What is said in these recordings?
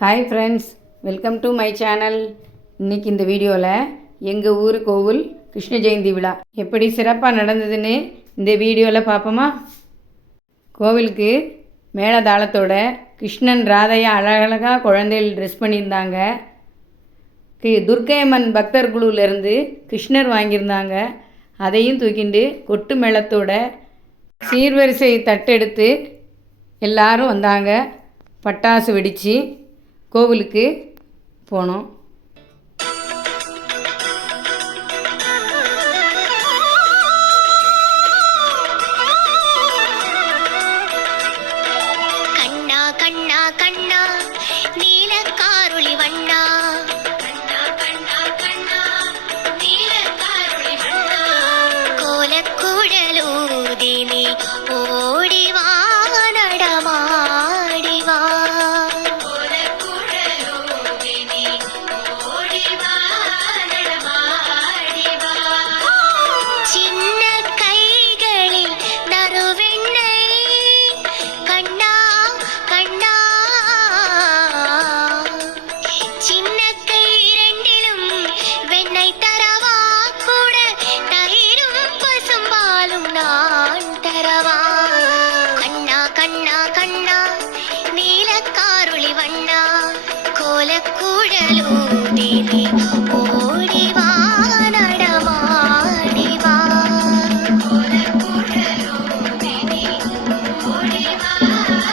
Hi friends, welcome to my channel. இன்றைக்கி இந்த வீடியோவில் எங்கள் ஊர் கோவில் கிருஷ்ண ஜெயந்தி விழா எப்படி சிறப்பாக நடந்ததுன்னு இந்த வீடியோவில் பார்ப்போமா. கோவிலுக்கு மேளதாளத்தோட கிருஷ்ணன் ராதையா அழகழகாக குழந்தைகள் ட்ரெஸ் பண்ணியிருந்தாங்க. துர்க்கையம்மன் பக்தர் குழுவிலேருந்து கிருஷ்ணர் வாங்கியிருந்தாங்க. அதையும் தூக்கிண்டு கொட்டு மேளத்தோட சீர்வரிசை தட்டெடுத்து எல்லாரும் வந்தாங்க. பட்டாசு வெடித்து கோவிலுக்கு போனோம். கண்ணா கண்ணா கண்ணா நீல காருளி வண்ணா, கண்ணா கண்ணா கண்ணா நீல காருளி வண்ணா, கோலக்குழலூதி நீ ஓடி வா நடமாடி வா, கோலக்குழலூதி நீ ஓடி வா நடமாடி வா, சின்ன கைகளில் நறுவெண்ணை கண்ணா கண்ணா, சின்ன கை இரண்டிலும் வெண்ணை தரவா, கூட தயிரும் பசும்பாலும் நான் தரவா, கண்ணா கண்ணா கண்ணா நீல காருளி வண்ணா, கோலக்குழலூதி நீ ஓடி வா நடமாடி வா, கோலக்குழலூதி நீ ஓடி வா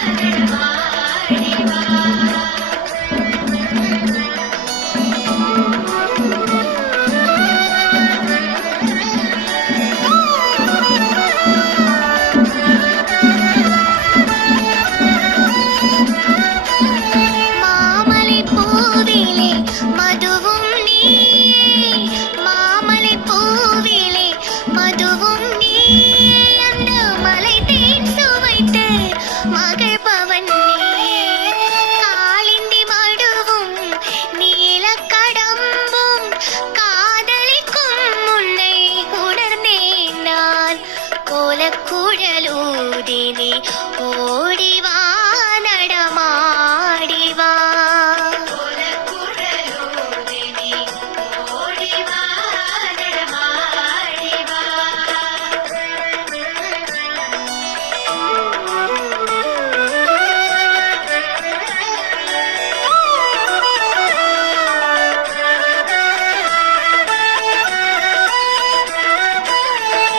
நடமாடி வா. மாமலை பூவிலே மதுவும் நீ, மாமலை பூவிலே மதுவும் நீ, அந்த மலை தேன் சுவைத்து மகிழ்பவன் நீ, காளிந்தி மடுவும் நீல கடம்பும் காதலிக்கும் உன்னை உணர்ந்தேன் நான், கோலக்குழலூதி நீ ஓடி வா நடமாடி வா, கோலக்குழலூதி நீ ஓடி வா நடமாடி வா.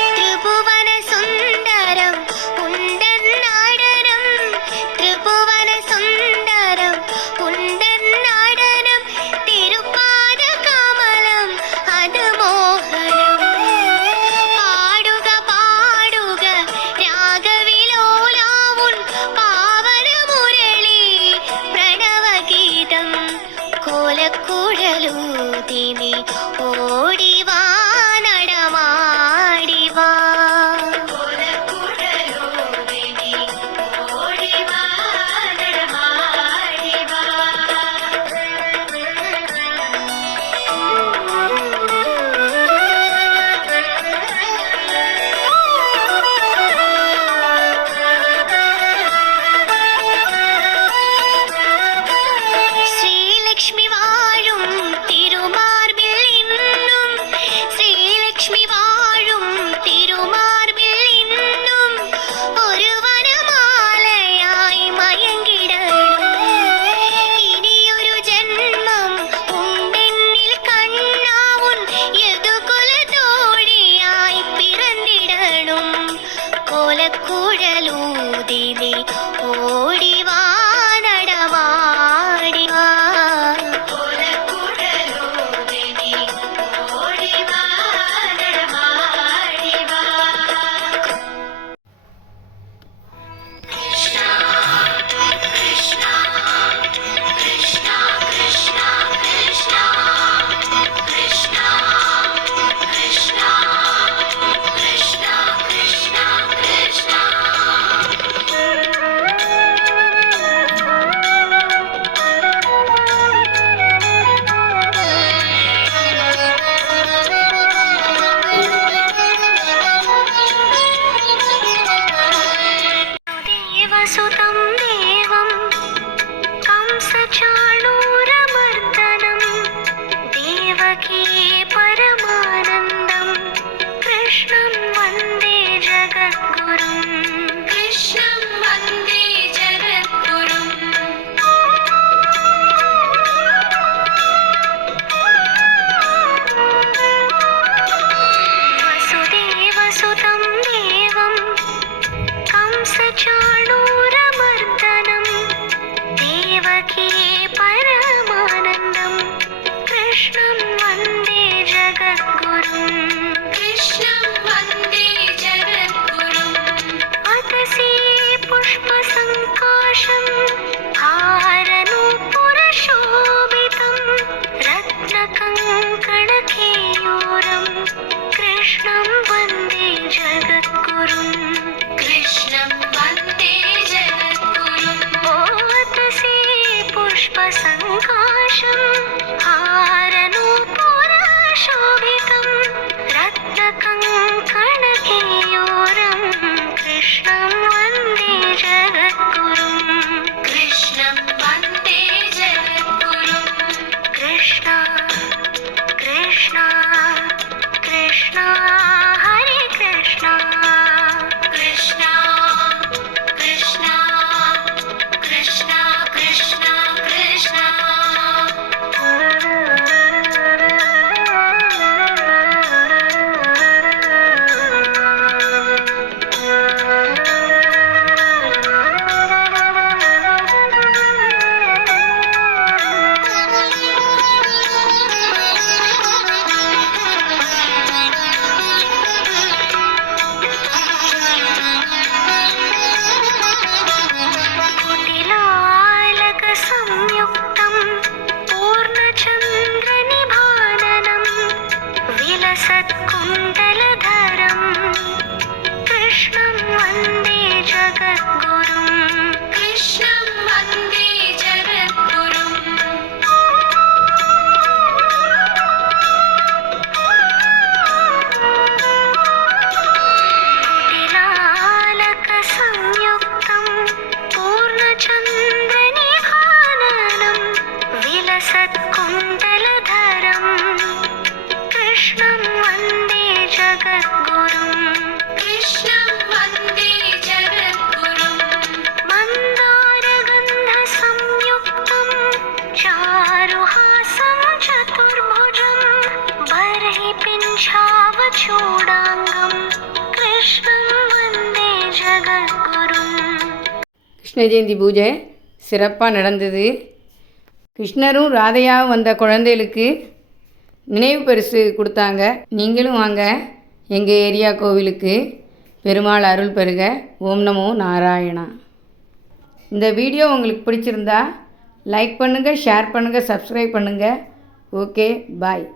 திரிபுவன சுந்தரம் உந்தன் நடனம், திரிபுவன சுந்தரம் உந்தன் நடனம், திருப்பாத கமலம் அது மோகனம், பாடுக பாடுக ராகவிலோலா உன் பாவன முரளி பிரணவ கீதம், கோலக்குழலூதி நீ ஓடி வா நடமாடி வா, கோலக்குழலூதி நீ ஓடி வா நடமாடி வா. ஸ்ரீலக்ஷ்மி வாழும் திருமார்பில் இன்னும் सङ्काशं हारनूपुरशोभितं रत्नकङ्कणकेयूरं कृष्णं वन्दे जगद्गुरुं कृष्णं वन्दे जगद्गुरुं कृष्ण कृष्ण कृष्ण हरे कृष्ण कृष्ण कृष्ण कृष्ण कृष्ण कृष्ण कुटिलालकसंयुक्तं पूर्णचन्द्रनिभाननं विलसत्कुण्डलधरं कृष्णं वन्दे जगद्गुरुं कृष्णं वन्दे जगद्गुरुम् कुटिलालकसंयुक्तं पूर्णचन्द्रनिभाननं विलसत्कुण्डलधरं कृष्णं वन्दे जगद्गुरुं कृष्णं वन्दे जगद्गुरुं मन्दारगन्धसंयुक्तं चारुहासं चतुर्भुजं बर्हिपिञ्छावचूडाङ्गं कृष्णं वन्दे जगद्गुरुम् கிருஷ்ண ஜெயந்தி பூஜை சிறப்பாக நடந்தது. கிருஷ்ணரும் ராதையாவும் வந்த குழந்தைகளுக்கு நினைவு பரிசு கொடுத்தாங்க. நீங்களும் வாங்க எங்கள் ஏரியா கோவிலுக்கு. பெருமாள் அருள் பெறுக. ஓம் நமோ நாராயணா. இந்த வீடியோ உங்களுக்கு பிடிச்சிருந்தா லைக் பண்ணுங்கள், ஷேர் பண்ணுங்கள், சப்ஸ்கிரைப் பண்ணுங்கள். ஓகே, பாய்.